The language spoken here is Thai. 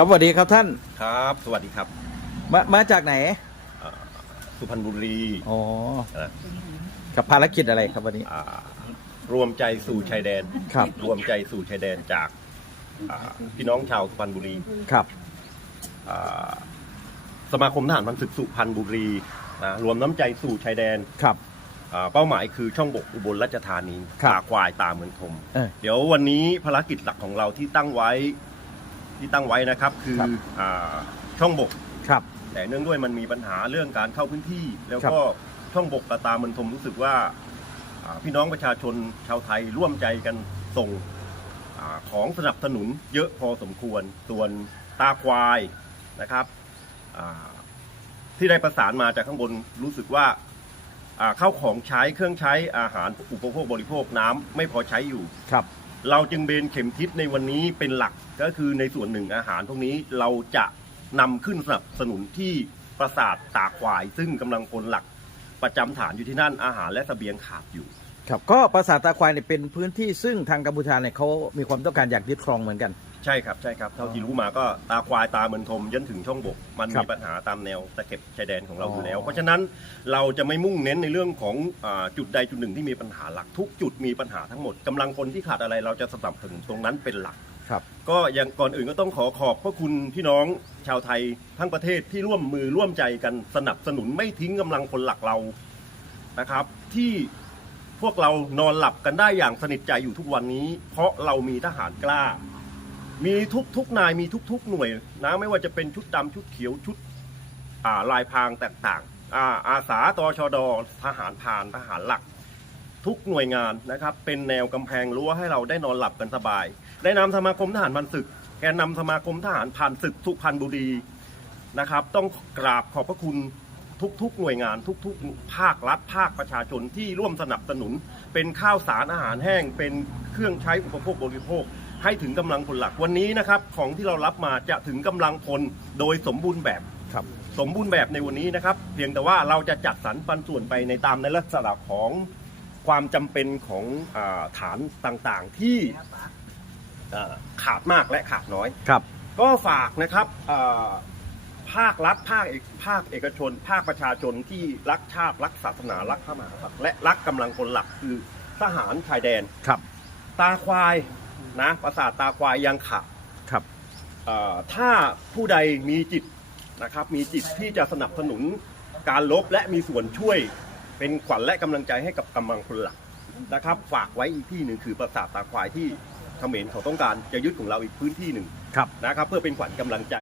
ครับสวัสดีครับท่านครับ สวัสดีครับมามาจากไหนอ่าสุพรรณบุรีอ๋อเอ่อกับภารกิจอะไรครับวันนี้ อ่ารวมใจสู่ชายแดนครับ รวมใจสู่ชายแดนจากอ่าพี่น้องชาวสุพรรณบุรีครับ อ่าสมาคมทหารพันศึกสุพรรณบุรีนะรวมน้ำใจสู่ชายแดนครับ อ่าเป้าหมายคือช่องบกอุบลราชธานีครับ ตาควายตาเหมือนทมเออเดี๋ยววันนี้ภารกิจหลักของเราที่ตั้งไว้ ที่ตั้งไว้นะครับคือครับ อ่าช่องบก ครับ แต่เนื่องด้วยมันมีปัญหาเรื่องการเข้าพื้นที่ แล้วก็ช่องบกกระตามันทมรู้สึกว่าอ่าพี่น้องประชาชนชาวไทยร่วมใจกันส่งอาของสนับสนุนเยอะพอสมควร ส่วนตาควายนะครับอ่าที่ได้ประสานมาจากข้างบนรู้สึกว่าอ่าเข้าของใช้เครื่องใช้อาหารอุปโภคบริโภคน้ำไม่พอใช้อยู่ ครับ เราจึงเบนเข็มทิศในวันนี้เป็นหลักก็คือในส่วนหนึ่งอาหารพวกนี้เราจะนำขึ้นสนับสนุนที่ปราสาทตาควาย ซึ่งกำลังพลหลักประจำฐานอยู่ที่นั่นอาหารและเสบียงขาดอยู่ ครับก็ปราสาทตาควายเนี่ยเป็นพื้นที่ซึ่งทางกัมพูชาเนี่ยเขามีความต้องการอยากยึดครองเหมือนกัน ใช่ครับใช่ครับเท่าที่รู้มาก็ตาควายตาเหมือนทมยันถึงช่องบก มันครัมีบปัญหาตามแนวตะเข็บชายแดนของเราอยู่แล้วอ๋อเพราะฉะนั้นเราจะไม่มุ่งเน้นในเรื่องของอาจุดใดจุดหนึ่งที่มีปัญหาหลักทุกจุดมีปัญหาทั้งหมดกำลังคนที่ขาดอะไรเราจะสนับสนุนตรงนั้นเป็นหลักครับก็อย่างก่อนอื่นก็ต้องขอขอบพระคุณพี่น้องชาวไทยทั้งประเทศที่ร่วมมือร่วมใจกันสนับสนุนไม่ทิ้งกำลังคนหลักเรานะครับ ที่พวกเรานอนหลับกันได้อย่างสนิทใจอยู่ทุกวันนี้ เพราะเรามีทหารกล้า มีทุกทุกนายมีทุกทุกหน่วยนะไม่ว่าจะเป็นชุดดำชุดเขียวชุดอ่าลายพรางต่างๆอาอาสาตชดทหารพรานทหารหลัก ทุกหน่วยงานนะครับ เป็นแนวกำแพงรั้วให้เราได้นอนหลับกันสบายได้นำสมาคมทหารพันศึกแกนนำสมาคมทหารผ่านศึกสุพรรณบุรีนะครับ ต้องกราบขอบพระคุณทุกๆ หน่วยงานทุกๆ ภาครัฐภาคประชาชนที่ร่วมสนับสนุน เป็นข้าวสารอาหารแห้ง เป็นเครื่องใช้อุปโภคบริโภค ให้ถึงกำลังพลหลักวันนี้นะครับของที่เรารับมาจะถึงกำลังพลโดยสมบูรณ์แบบครับสมบูรณ์แบบในวันนี้นะครับ เพียงแต่ว่าเราจะจัดสรรปันส่วนไปในตามในลักษณะของความจำเป็นของอาฐานต่างๆที่อ่าขาดมากและขาดน้อยครับ ก็ฝากนะครับอ่าภาครัฐภาคเอกภาคเอกชน ภาคประชาชนที่รักชาติรักศาสนารักพระมหากษัตริย์และรักกำลังพลหลักคือทหารชายแดนครับ ตาควาย นะปราสาทตาควายยังขาดครับเอ่อถ้าผู้ใดมีจิตนะครับมีจิตที่จะสนับสนุนการลบและมีส่วนช่วยเป็นขวัญและกำลังใจให้กับกำลังพลหลักนะครับ ฝากไว้อีกที่หนึ่งคือปราสาทตาควายที่เขมรเขาต้องการจะยึดของเราอีกพื้นที่หนึ่งครับนะครับเพื่อเป็นขวัญกำลังใจ